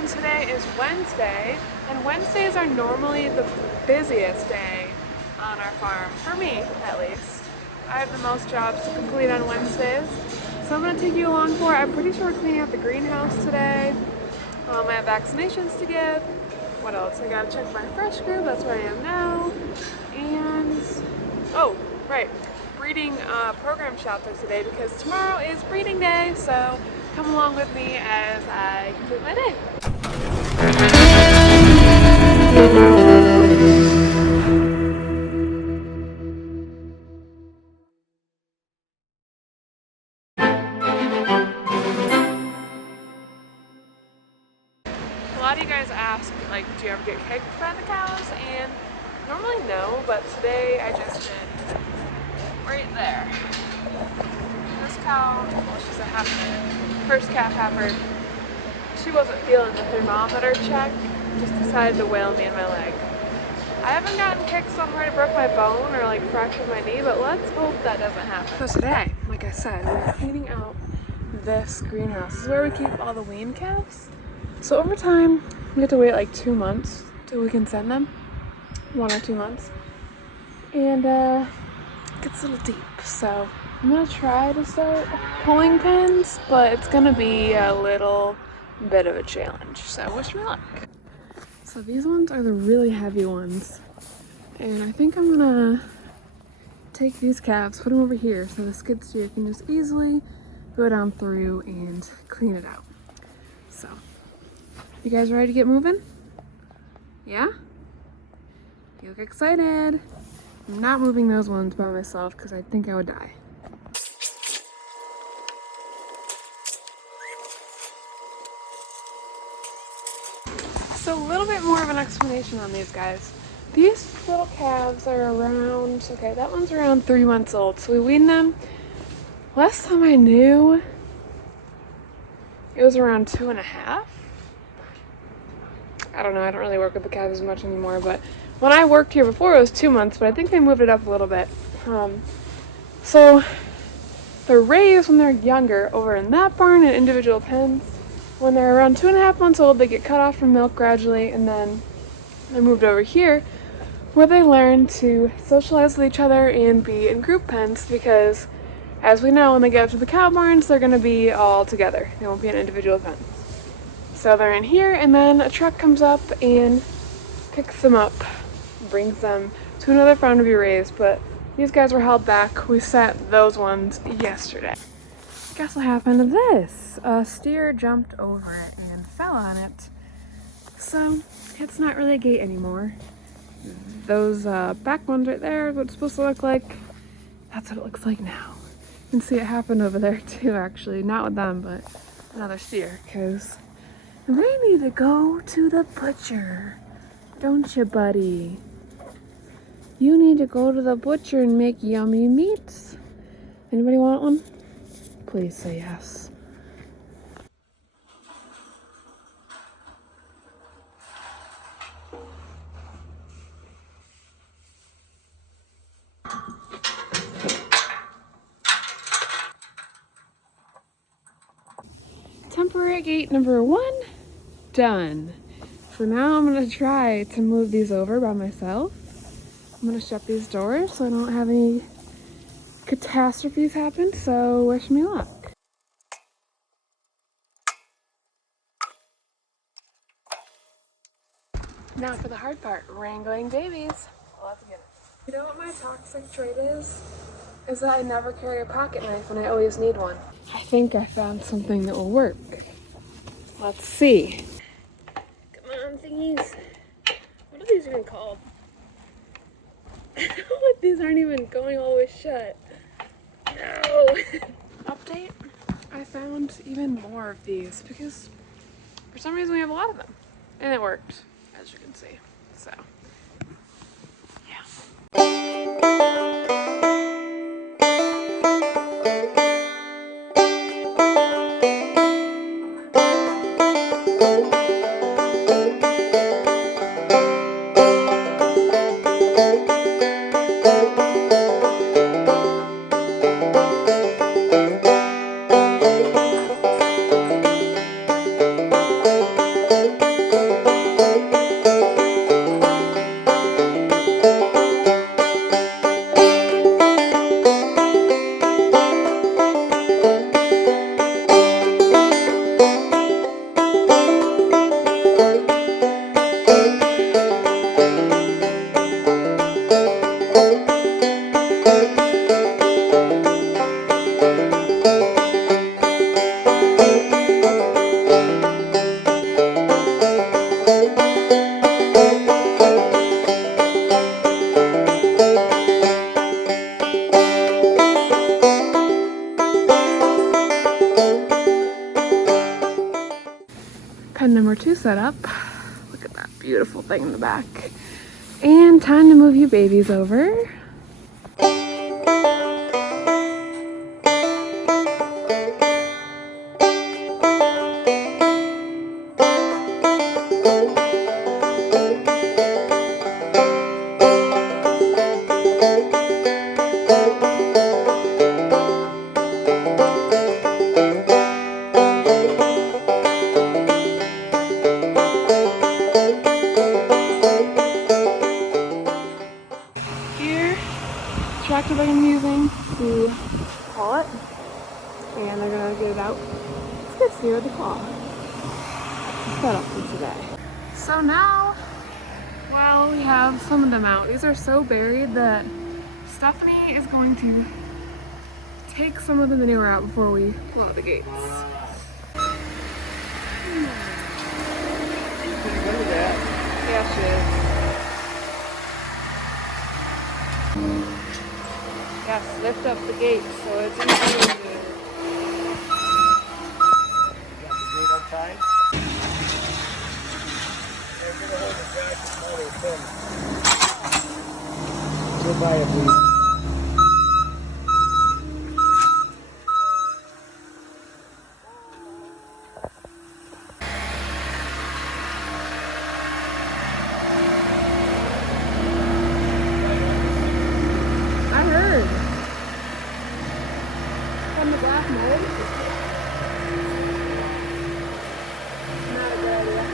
everyone, today is Wednesday, and Wednesdays are normally the busiest day on our farm, for me at least. I have the most jobs to complete on Wednesdays, so I'm going to take you along for it. I'm pretty sure we're cleaning out the greenhouse today. I have vaccinations to give. What else? I got to check my fresh group, that's where I am now. And, oh, right, breeding program shopper today because tomorrow is breeding day, so come along with me as I complete my day. A lot of you guys ask, like, do you ever get kicked by the cows? And normally no, but today I just did right there. This cow, well, she's a heifer, first calf heifer. She wasn't feeling the thermometer check, just decided to wail me in my leg. I haven't gotten kicked somewhere to broke my bone or like fractured my knee, but let's hope that doesn't happen. So today, like I said, we're cleaning out this greenhouse. This is where we keep all the wean calves. So over time, we have to wait like 2 months till we can send them. 1 or 2 months. And it gets a little deep, so I'm gonna try to start pulling pins, but it's gonna be a little bit of a challenge, so wish me luck. So these ones are the really heavy ones, and I think I'm gonna take these calves, put them over here so the skid steer can just easily go down through and clean it out. So, you guys ready to get moving? Yeah? You look excited. I'm not moving those ones by myself because I think I would die. So a little bit more of an explanation on these guys. These little calves are around, okay, that one's around 3 months old. So we weaned them, last time I knew, it was around 2.5. I don't know, I don't really work with the calves as much anymore, but when I worked here before it was 2 months, but I think they moved it up a little bit. So they're raised when they're younger over in that barn in individual pens. When they're around 2.5 months old, they get cut off from milk gradually, and then they're moved over here where they learn to socialize with each other and be in group pens because, as we know, when they get up to the cow barns, they're going to be all together. They won't be in individual pens. So they're in here, and then a truck comes up and picks them up, brings them to another farm to be raised, but these guys were held back. We set those ones yesterday. Guess what happened to this? A steer jumped over it and fell on it. So it's not really a gate anymore. Those back ones right there is what it's supposed to look like. That's what it looks like now. You can see it happened over there too, actually. Not with them, but another steer, because they need to go to the butcher. Don't you, buddy? You need to go to the butcher and make yummy meats. Anybody want one? Please say yes. Temporary gate number 1, done. So now I'm gonna try to move these over by myself. I'm gonna shut these doors so I don't have any catastrophes happen, so wish me luck. Now for the hard part, wrangling babies. Let's get it. You know what my toxic trait is? Is that I never carry a pocket knife when I always need one. I think I found something that will work. Let's see. Come on, thingies. What are these even called? These aren't even going all the way shut. No! Update, I found even more of these because for some reason we have a lot of them. And it worked, as you can see. So, yeah. pen number 2 set up. Look at that beautiful thing in the back. And time to move you babies over. Tractor that I'm using to haul it, and they're gonna get it out. Let's get here the claw. Set up for today. So now, well, we have some of them out. These are so buried that Stephanie is going to take some of the manure out before we pull out the gates. Pretty good at that. Yeah, she is. Yes, lift up the gate so it's easier. Got the gate untied? Hey, get a hold of the tractor motor pin. Go by it, please. From the black mold? Not a good idea.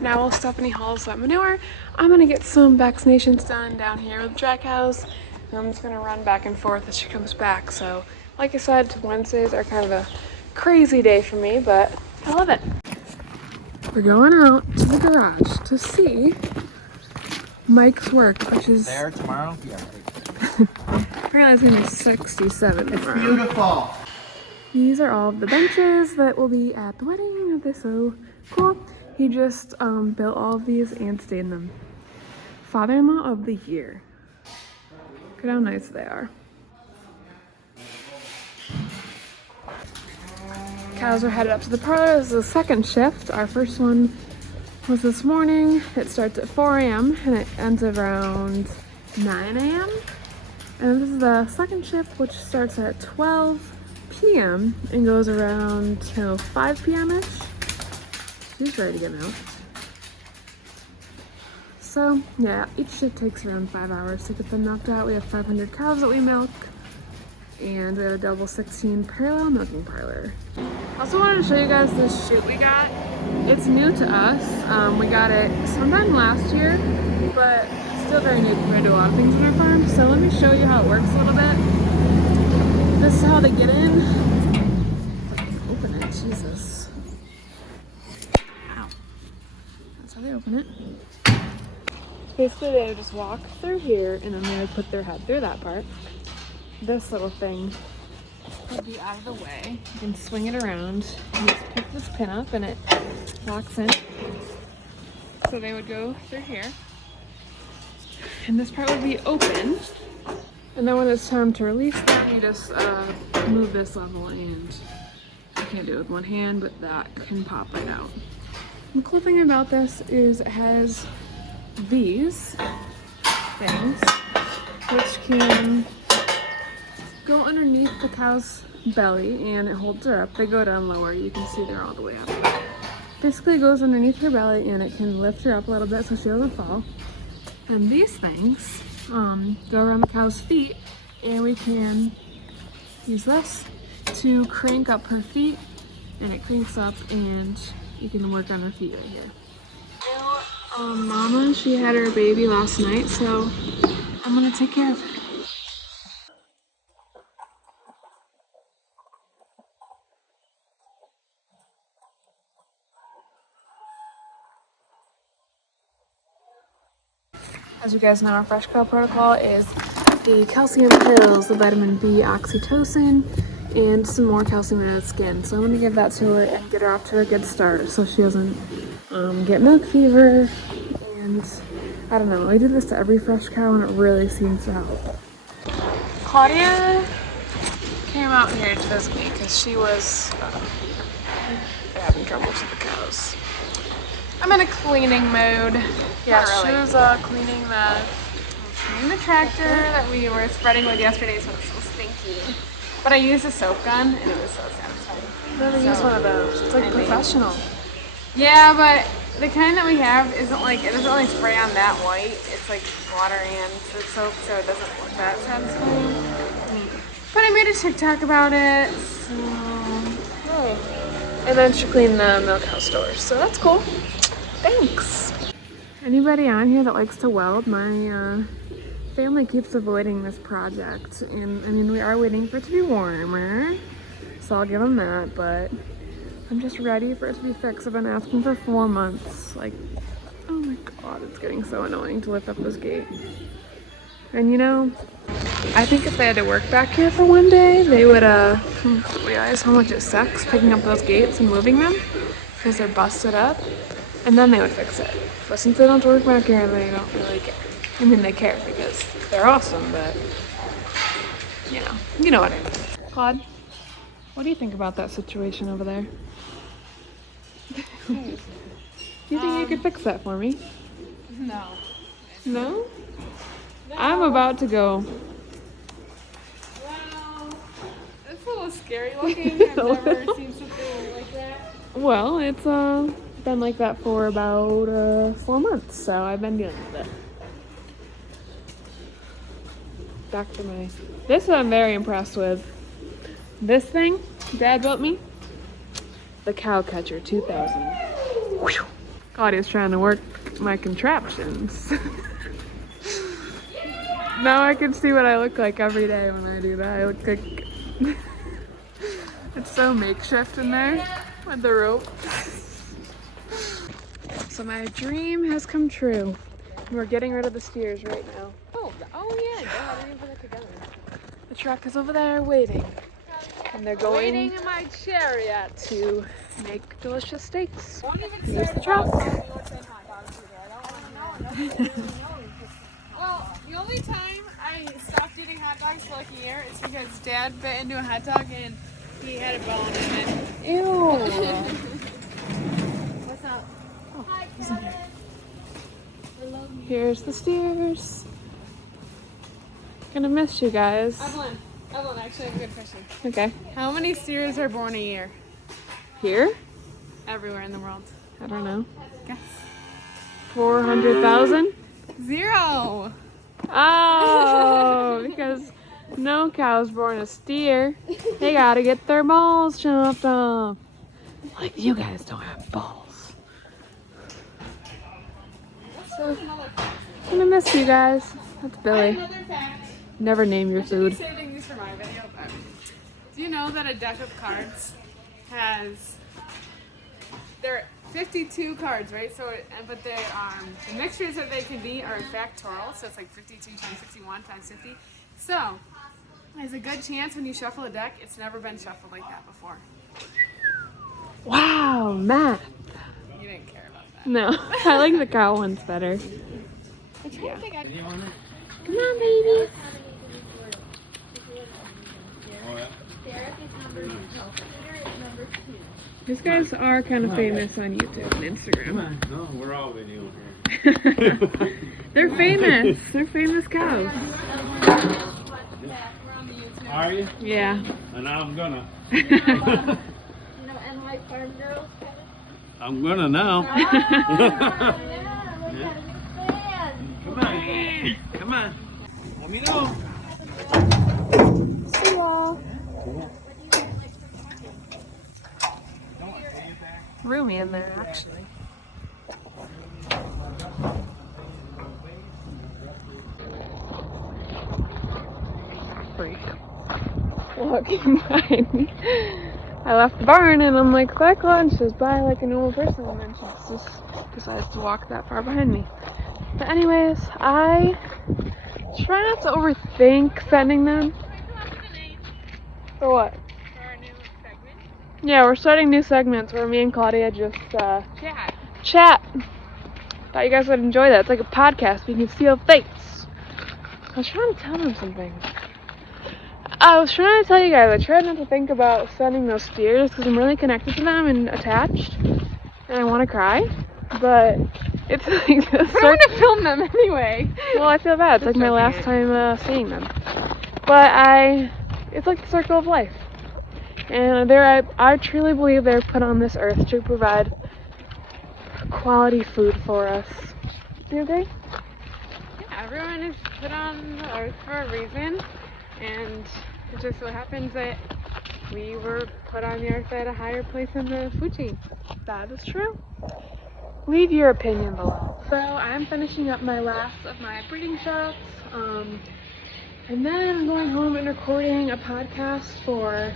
Now while Stephanie hauls that manure, I'm gonna get some vaccinations done down here with dry cows. And I'm just gonna run back and forth as she comes back. So, like I said, Wednesdays are kind of a crazy day for me, but I love it. We're going out to the garage to see Mike's work, which is There tomorrow? Yeah. I realize it's gonna be 67 It's tomorrow. beautiful. These are all of the benches that will be at the wedding. They're so cool. He just built all of these and stained them. Father-in-law of the year. Look at how nice they are. Cows are headed up to the parlor. This is the second shift. Our first one was this morning. It starts at 4 a.m. and it ends around 9 a.m. And this is the second shift, which starts at 12 p.m. and goes around till 5 p.m.-ish. She's ready to get milked. So yeah, each shift takes around 5 hours to get them milked out. We have 500 cows that we milk, and we have a double 16 parallel milking parlor. I also wanted to show you guys this chute we got. It's new to us. We got it sometime last year, but still very new compared to a lot of things on our farm. So let me show you how it works a little bit. This is how they get in. Open it, Jesus. Ow. That's how they open it. Basically, they would just walk through here, and then they would put their head through that part. This little thing would be out of the way. You can swing it around. You just pick this pin up, and it locks in. So they would go through here, and this part would be open. And then when it's time to release them, you just move this level, and you can't do it with one hand, but that can pop right out. The cool thing about this is it has these things which can go underneath the cow's belly, and it holds her up. They go down lower. You can see they're all the way up. Basically, it goes underneath her belly, and it can lift her up a little bit so she doesn't fall. And these things go around the cow's feet, and we can use this to crank up her feet, and it cranks up, and you can work on her feet right here. Mama, she had her baby last night, so I'm gonna take care of her. As you guys know, our Fresh Cow protocol is the calcium pills, the vitamin B, oxytocin, and some more calcium added skin. So I'm gonna give that to her and get her off to a good start so she doesn't get milk fever. And I don't know, I do this to every fresh cow and it really seems to help. Claudia came out here to visit me because she was having trouble with the cows. I'm in a cleaning mode. Yeah, she was cleaning the tractor that we were spreading with yesterday, so it's so stinky. But I used a soap gun and it was so satisfying. Never use one of those. It's like professional. Yeah, but the kind that we have isn't like, it doesn't really spray on that white. It's like water and the soap, so it doesn't look that satisfying. But I made a TikTok about it, so hey. And then she cleaned the milk house doors, so that's cool. Thanks. Anybody on here that likes to weld? My family keeps avoiding this project, and I mean, we are waiting for it to be warmer, so I'll give them that, but I'm just ready for it to be fixed. I've been asking for 4 months. Like, oh my god, it's getting so annoying to lift up this gate. And you know, I think if they had to work back here for one day, they would realize how much it sucks picking up those gates and moving them because they're busted up, and then they would fix it. But since they don't have to work back here, they don't really care. I mean, they care because they're awesome, but you know what I mean. Claude, what do you think about that situation over there? Do you think you could fix that for me? No. No? I'm about to go. Well, it's a little scary looking. I've never seen something like that. Well, it's been like that for about 4 months, so I've been dealing with it. Back to my... This one I'm very impressed with. This thing Dad built me. The Cow Catcher 2000. Claudia's trying to work my contraptions. Now I can see what I look like every day when I do that. I look like... It's so makeshift in there with the rope. So my dream has come true. We're getting rid of the steers right now. Oh yeah. I didn't even put that together. The truck is over there waiting. And they're going Waiting in my chariot. to make delicious steaks. Don't even Here's start the truck. Well, the only time I stopped eating hot dogs for like a year is because Dad bit into a hot dog and he had a bone in it. Ew. What's up? Hi, Kevin. Here's the steers. Gonna miss you guys. Evelyn, actually I have a good question. Okay. How many steers are born a year? Here? Everywhere in the world. I don't know. Guess. 400,000? 0. Oh, because no cow's born a steer. They gotta get their balls chopped off. Like, you guys don't have balls. So, I'm gonna miss you guys. That's Billy. Another fact. Never name your I should be food. saving these for my video, but do you know that a deck of cards has, there are 52 cards, right? So, but the mixtures that they can be are factorial, so it's like 52 times 51 times 50. So, there's a good chance when you shuffle a deck, it's never been shuffled like that before. Wow, math. You didn't care about that. No, I like the cow ones better. I'm trying to think. Come on, baby. These guys are kind of famous on YouTube and Instagram. No, we're all video here. They're famous. They're famous cows. Are you? Yeah. And I'm gonna. NY Farm Girls. I'm gonna now. Come on. Come on. Let me know. See y'all. Roomy in there, actually. Freak. Walking by me. I left the barn and I'm like, quick lunch, just by like a normal person, and then she just decides to walk that far behind me. But anyways, I try not to overthink sending them. For what? For our new segment. Yeah, we're starting new segments where me and Claudia just Chat. chat. Thought you guys would enjoy that. It's like a podcast. We can see our face. I was trying to tell them something. I was trying to tell you guys, I tried not to think about sending those spears because I'm really connected to them and attached, and I want to cry, but it's like the We're gonna film them anyway. Well, I feel bad. It's like my last time seeing them. But it's like the circle of life. And I truly believe they're put on this earth to provide quality food for us. Do you agree? Yeah, everyone is put on the earth for a reason, and it just so happens that we were put on the earth at a higher place in the food chain. That is true. Leave your opinion below. So I'm finishing up my last of my breeding shots. And then I'm going home and recording a podcast for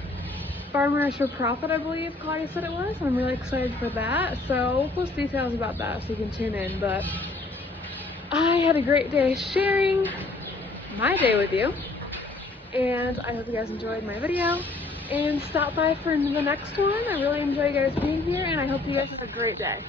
Farmers for Profit, I believe Claudia said it was. I'm really excited for that. So we'll post details about that so you can tune in. But I had a great day sharing my day with you. And I hope you guys enjoyed my video. And stop by for the next one. I really enjoy you guys being here, and I hope you guys have a great day.